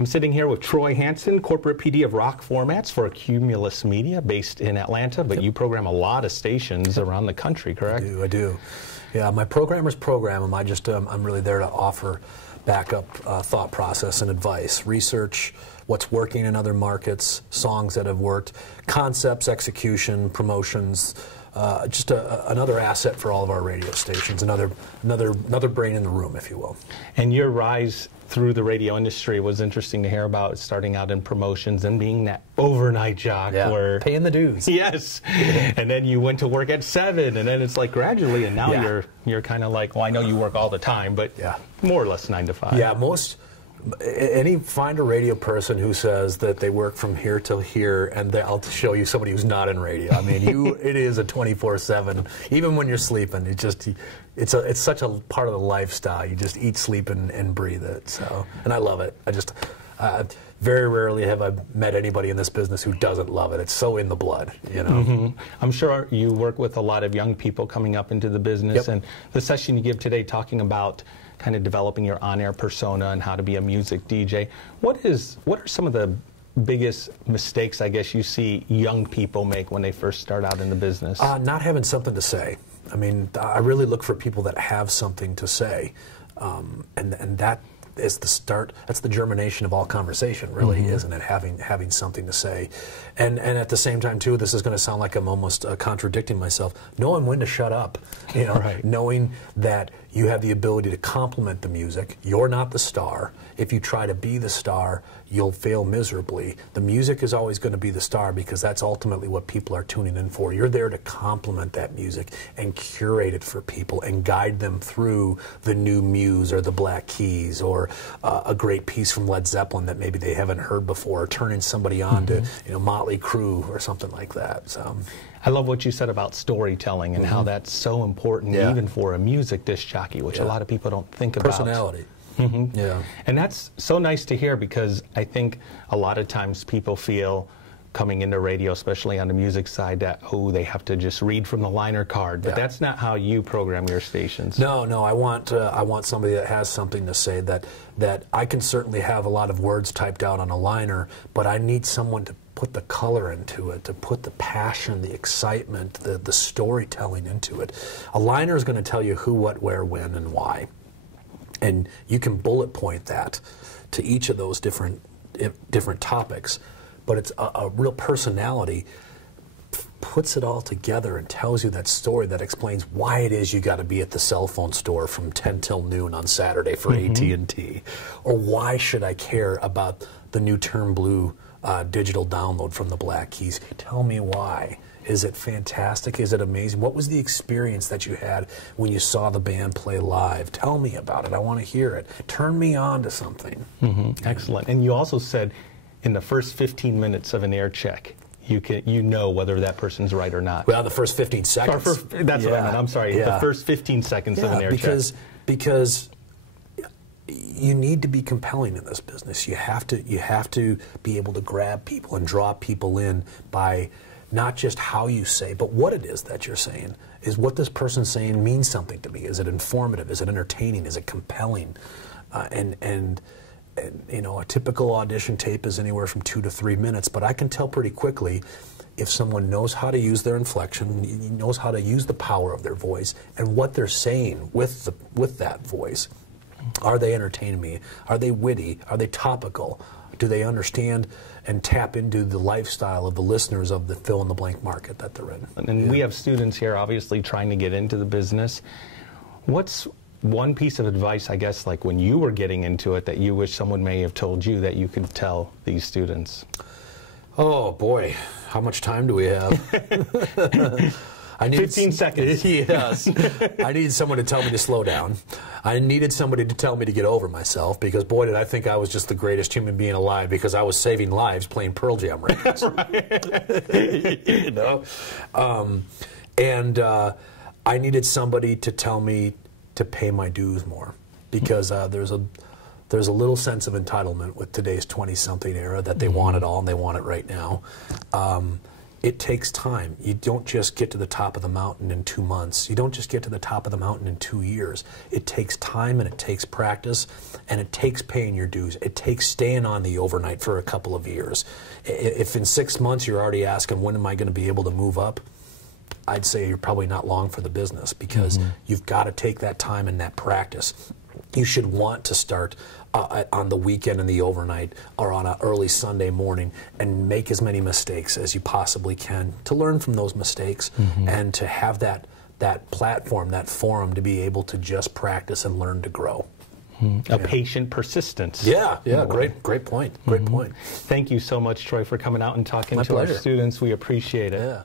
I'm sitting here with Troy Hanson, Corporate PD of Rock Formats for Cumulus Media, based in Atlanta, but you program a lot of stations around the country, correct? I do. Yeah, my programmers program them. I'm really there to offer backup thought process and advice, research what's working in other markets, songs that have worked, concepts, execution, promotions, just another asset for all of our radio stations, another brain in the room, if you will. And your rise through the radio industry was interesting to hear about, starting out in promotions and being that overnight jock. Yeah, where paying the dues. Yes. And then you went to work at 7, and then it's like gradually, and now you're kind of like, well, I know you work all the time, but more or less 9 to 5. Yeah, find a radio person who says that they work from here till here, and I'll show you somebody who's not in radio. I mean, it is a 24/7. Even when you're sleeping, it's such a part of the lifestyle. You just eat, sleep, and breathe it. So, and I love it. Very rarely have I met anybody in this business who doesn't love it. It's so in the blood, you know. Mm-hmm. I'm sure you work with a lot of young people coming up into the business, and the session you give today talking about kind of developing your on-air persona and how to be a music DJ. What are some of the biggest mistakes, I guess, you see young people make when they first start out in the business? Not having something to say. I mean, I really look for people that have something to say, and that is the start. That's the germination of all conversation, really, isn't it? Having something to say, and at the same time too, this is going to sound like I'm almost contradicting myself. Knowing when to shut up, you know, knowing that you have the ability to complement the music. You're not the star. If you try to be the star, you'll fail miserably. The music is always going to be the star because that's ultimately what people are tuning in for. You're there to complement that music and curate it for people and guide them through the new muse or the Black Keys or a great piece from Led Zeppelin that maybe they haven't heard before, or turning somebody on to Motley Crue or something like that. So, I love what you said about storytelling and how that's so important even for a music disc jockey, which a lot of people don't think about. Personality. Yeah. And that's so nice to hear, because I think a lot of times people feel coming into radio, especially on the music side, that, oh, they have to just read from the liner card. But that's not how you program your stations. No, I want somebody that has something to say, that I can certainly have a lot of words typed out on a liner, but I need someone to put the color into it, to put the passion, the excitement, the storytelling into it. A liner is going to tell you who, what, where, when, and why. And you can bullet point that to each of those different topics, but it's a real personality puts it all together and tells you that story that explains why it is you got to be at the cell phone store from 10 till noon on Saturday for AT&T, or why should I care about the new Turn Blue digital download from the Black Keys. Tell me why. Is it fantastic? Is it amazing? What was the experience that you had when you saw the band play live? Tell me about it. I want to hear it. Turn me on to something. Excellent. And you also said in the first 15 minutes of an air check, you know whether that person's right or not. Well, the first 15 seconds. That's what I meant. I'm sorry. The first 15 seconds of an air check. Because you need to be compelling in this business. You have to be able to grab people and draw people in by not just how you say, but what it is that you're saying. Is what this person's saying means something to me? Is it informative? Is it entertaining? Is it compelling? And you know, a typical audition tape is anywhere from 2 to 3 minutes, but I can tell pretty quickly if someone knows how to use their inflection, knows how to use the power of their voice, and what they're saying with that voice. Are they entertaining me? Are they witty? Are they topical? Do they understand and tap into the lifestyle of the listeners of the fill-in-the-blank market that they're in? And we have students here obviously trying to get into the business. What's one piece of advice, I guess, like when you were getting into it, that you wish someone may have told you that you could tell these students? Oh, boy. How much time do we have? 15 seconds. Yes. I needed someone to tell me to slow down. I needed somebody to tell me to get over myself, because boy, did I think I was just the greatest human being alive, because I was saving lives playing Pearl Jam records. You know? I needed somebody to tell me to pay my dues more, because there's a little sense of entitlement with today's 20-something era that they want it all and they want it right now. it takes time. You don't just get to the top of the mountain in 2 months. You don't just get to the top of the mountain in 2 years. It takes time, and it takes practice, and it takes paying your dues. It takes staying on the overnight for a couple of years. If in 6 months you're already asking, when am I going to be able to move up? I'd say you're probably not long for the business, because you've got to take that time and that practice. You should want to start on the weekend and the overnight, or on an early Sunday morning, and make as many mistakes as you possibly can to learn from those mistakes, and to have that platform, that forum, to be able to just practice and learn to grow. A patient persistence. Yeah, great point. Great point. Thank you so much, Troy, for coming out and talking My to our pleasure. students. We appreciate it. Yeah.